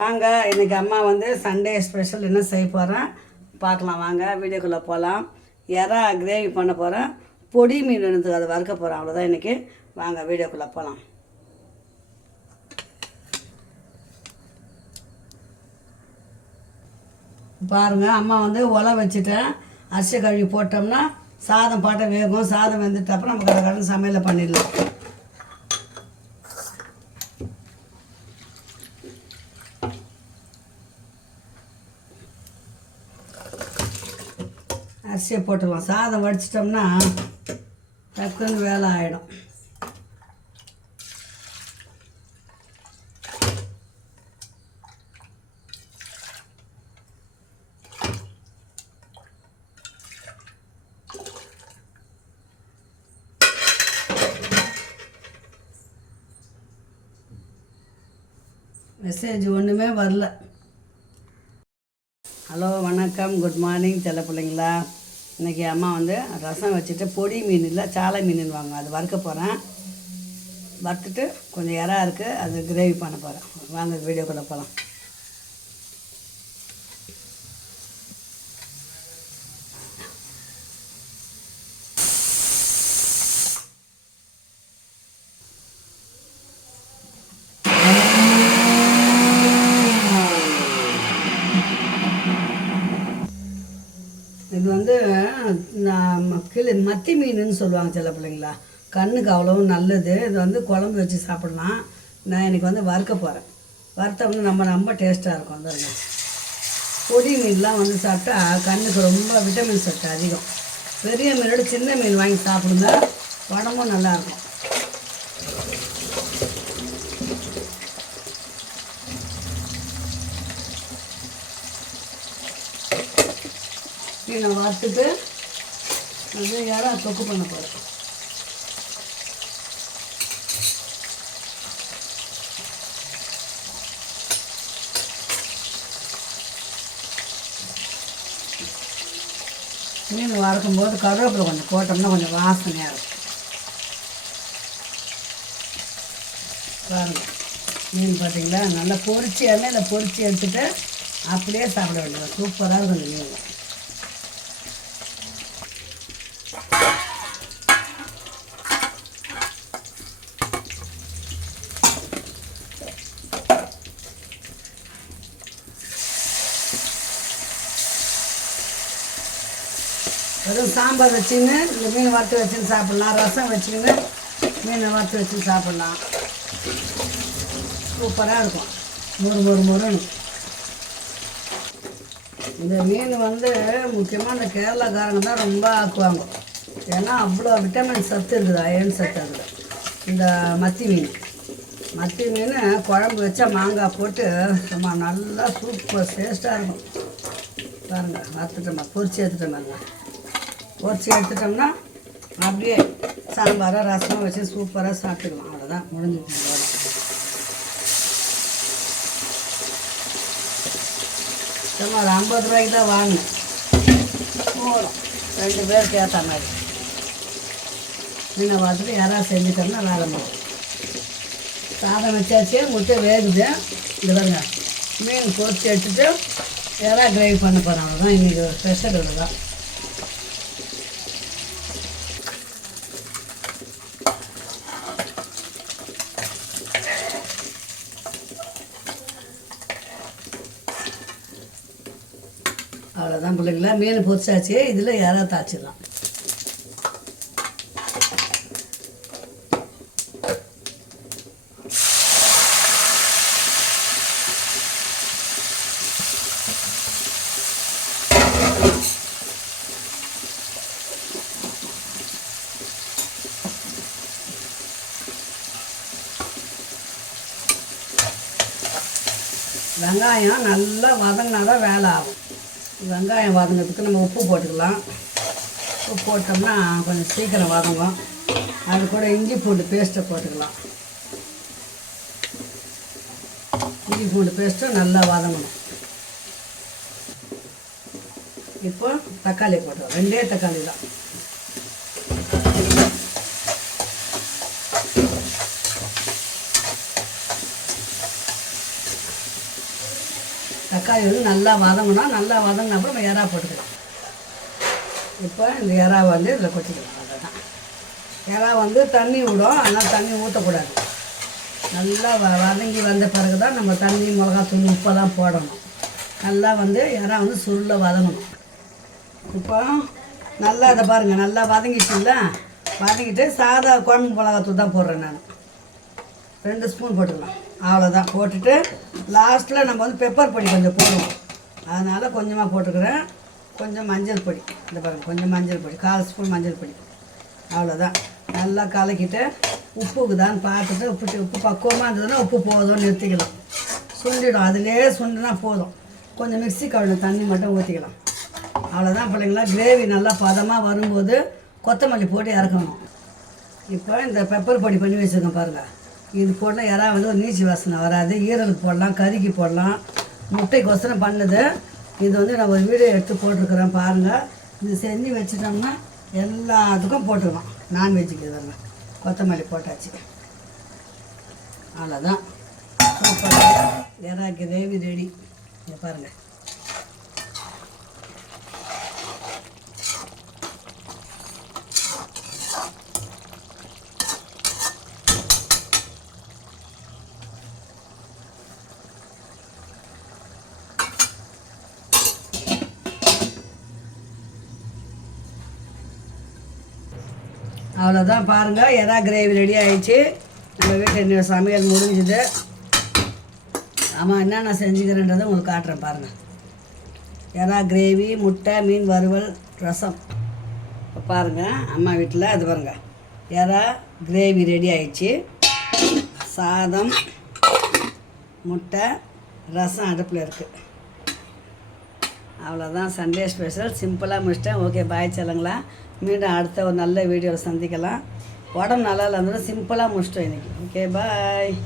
வாங்க இன்றைக்கி அம்மா வந்து சண்டே ஸ்பெஷல் என்ன செய்ய போகிறேன் பார்க்கலாம். வாங்க வீடியோக்குள்ளே போகலாம். எறா கிரேவி பண்ண போகிறேன். பொடி மீன் எடுத்து அதை வறுக்க போகிறேன். அவ்வளோதான் இன்றைக்கி. வாங்க வீடியோக்குள்ளே போகலாம். பாருங்கள், அம்மா வந்து உலை வச்சுட்டேன். அரிசி கழுவி போட்டோம்னா சாதம் பாட்டை வேகும். சாதம் வெந்துட்டப்பறம் நம்ம கடை சமையலை பண்ணிடலாம். அரிசியை போட்டுருவோம். சாதம் வடிச்சிட்டோம்னா டக்குன்னு வேலை ஆகிடும். மெசேஜ் ஒன்றுமே வரல. ஹலோ, வணக்கம், குட் மார்னிங் செல்ல பிள்ளைங்களா. இன்றைக்கி அம்மா வந்து ரசம் வச்சுட்டு பொடி மீன் இல்லை சாலை மீன் வாங்க, அது வறுக்க போகிறேன். வறுத்துட்டு கொஞ்சம் இறா இருக்குது, அது கிரேவி பண்ண போகிறேன். வாங்க வீடியோக்குள்ளே போகலாம். இது வந்து மத்தி மீனுன்னு சொல்லுவாங்க சில பிள்ளைங்களா. கண்ணுக்கு அவ்வளவும் நல்லது. இது வந்து குழம்பு வச்சு சாப்பிட்லாம். நான் எனக்கு வந்து வறுக்க போகிறேன். வறுத்தோம்னா ரொம்ப டேஸ்ட்டாக இருக்கும். அந்த பொடி மீன்லாம் வந்து சாப்பிட்டா கண்ணுக்கு ரொம்ப விட்டமின் சத்து அதிகம். பெரிய மீனோட சின்ன மீன் வாங்கி சாப்பிடுங்க, உடம்பும் நல்லாயிருக்கும். மீனை வறுத்துட்டு அது இறா தொக்கு பண்ண போகிறேன். மீன் வறுக்கும்போது கருவேப்பிலை கொஞ்சம் போட்டோம்னா கொஞ்சம் வாசனையாக இருக்கும். பாருங்கள், மீன் பார்த்தீங்களா, நல்லா பொரிச்சு எண்ணெயில் பொரிச்சு எடுத்துகிட்டு அப்படியே சாப்பிட வேண்டியது. சூப்பராக இருக்கும் இந்த மீன். வெறும் சாம்பார் வச்சுன்னு இந்த மீன் வறுத்து வச்சுன்னு சாப்பிட்லாம். ரசம் வச்சுக்கின்னு மீனை வறுத்து வச்சுன்னு சாப்பிட்லாம். சூப்பராக இருக்கும். முறுன்னு இந்த மீன் வந்து முக்கியமாக இந்த கேரளாக்காரங்க தான் ரொம்ப ஆக்குவாங்க. ஏன்னா அவ்வளோ விட்டமின் சத்து இருக்குது, அயன் சத்து அதில். இந்த மத்தி மீன் குழம்பு வச்சா மாங்காய் போட்டு சும்மா நல்லா சூப்பர் டேஸ்ட்டாக இருக்கும். பாருங்கள், வறுத்துட்டோம்மா, பொரிச்சு எடுத்துட்டோம். பொரிச்சு எடுத்துட்டோம்னா அப்படியே சாம்பாரோ ரசமோ வச்சு சூப்பராக சாப்பிட்டுக்கலாம். அவ்வளோதான், முடிஞ்சிச்சு. சும்மா ஒரு 50 ரூபாய்க்கு தான் வாங்கினேன். போதும், 2 பேருக்கு ஏற்ற மாதிரி. மீனை பார்த்துட்டு யாராவது செஞ்சுட்டோம்னா வேலை முடியும். சாதம் வச்சாச்சு, முட்டை வேகுது. இது பாருங்க, மீன் பொரிச்சு எடுத்துட்டு யாராவது கிரேவி பண்ண போகிறோம். அவ்வளோதான் இன்றைக்கி ஒரு ஸ்பெஷல். இதுதான். அவ்வளோதான் பிள்ளைங்களா, மீன் பொரிச்சாச்சு. இதில் யாராவது தாச்சிடலாம். வெங்காயம் நல்லா வதங்கினா தான் வேலை ஆகும். வெங்காயம் வதங்கிறதுக்கு நம்ம உப்பு போட்டுக்கலாம். உப்பு போட்டோம்னா கொஞ்சம் சீக்கிரம் வதங்கும். அது கூட இஞ்சி பூண்டு பேஸ்ட்டை போட்டுக்கலாம். இஞ்சி பூண்டு பேஸ்ட்டும் நல்லா வதங்கணும். இப்போ தக்காளி போட்டுருவோம். 2 தக்காளி தான். தக்காளி வந்து நல்லா வதங்கணும். நல்லா வதங்கினா அப்புறம் நம்ம எறா போட்டுக்கலாம். இப்போ இந்த எறா வந்து இதில் கொட்டிக்கலாம். அதுதான் எறா வந்து தண்ணி விடும், அதனால் தண்ணி ஊற்றக்கூடாது. நல்லா வதங்கி வந்த பிறகு தான் நம்ம தண்ணி, மிளகாத்தூள், உப்பெல்லாம் போடணும். நல்லா வந்து எறா வந்து சுருள வதங்கணும். இப்போ நல்லா இதை பாருங்கள், நல்லா வதங்கிச்சுல்ல. வதங்கிட்டு சாதா குழம்பு மிளகாத்தூள் தான் போடுறேன் நான். 2 ஸ்பூன் போட்டுக்கலாம். அவ்வளோதான். போட்டுட்டு லாஸ்ட்டில் நம்ம வந்து பெப்பர் பொடி கொஞ்சம் போடுவோம். அதனால் கொஞ்சமாக போட்டுக்கிறேன். கொஞ்சம் மஞ்சள் பொடி, இந்த பாருங்கள், கொஞ்சம் மஞ்சள் பொடி, 1/4 ஸ்பூன் மஞ்சள் பொடி. அவ்வளோதான். நல்லா கலக்கிட்டு உப்புக்குதான்னு பார்த்துட்டு உப்பு பக்குவமாக இருந்ததுன்னா உப்பு போதும்னு நிறுத்திக்கலாம். சுண்டிடும், அதிலே சுண்டுனா போதும். கொஞ்சம் மிக்ஸி கழுவின தண்ணி மட்டும் ஊற்றிக்கலாம். அவ்வளோதான் பிள்ளைங்களா. கிரேவி நல்லா பதமாக வரும்போது கொத்தமல்லி போட்டு இறக்கணும். இப்போ இந்த பெப்பர் பொடி பண்ணி வச்சுருக்கேன் பாருங்கள். இது போட்டால் எறா வந்து ஒரு நீச்சி வாசனை வராது. ஈரலுக்கு போடலாம், கறிக்கு போடலாம், முட்டைக்கொசரம் பண்ணுது. இது வந்து நான் ஒரு வீடியோ எடுத்து போட்டிருக்கிறேன் பாருங்கள். இது செஞ்சு வச்சுட்டோம்னா எல்லாத்துக்கும் போட்டுக்கலாம். நான்வெஜ்ஜுக்கு இதெல்லாம் கொத்தமல்லி போட்டாச்சு. அவ்வளோதான். சூப்பராக எறா கிரேவி ரெடி. இங்கே பாருங்கள். அவ்வளோதான் பாருங்கள், எறா கிரேவி ரெடி ஆகிடுச்சு. நம்ம வீட்டில் என்னோட சமையல் முடிஞ்சுது. ஆமாம், என்னென்ன செஞ்சுக்கிறேன்றதை உங்களுக்கு காட்டுறேன் பாருங்கள். எறா கிரேவி, முட்டை, மீன் வறுவல், ரசம். இப்போ பாருங்கள், அம்மா வீட்டில் அது பாருங்கள், எறா கிரேவி ரெடி ஆகிடுச்சு. சாதம், முட்டை, ரசம் அடுப்பில் இருக்குது. அவ்வளோதான், சண்டே ஸ்பெஷல். சிம்பிளாக முடிச்சிட்டேன். ஓகே, பாய் செல்லுங்களா. மீண்டும் அடுத்த ஒரு நல்ல வீடியோவில் சந்திக்கலாம். உடம்பு நல்லா இல்லைன்னா சிம்பிளாக முடிச்சிட்டோம் இன்றைக்கி. ஓகே, பாய்.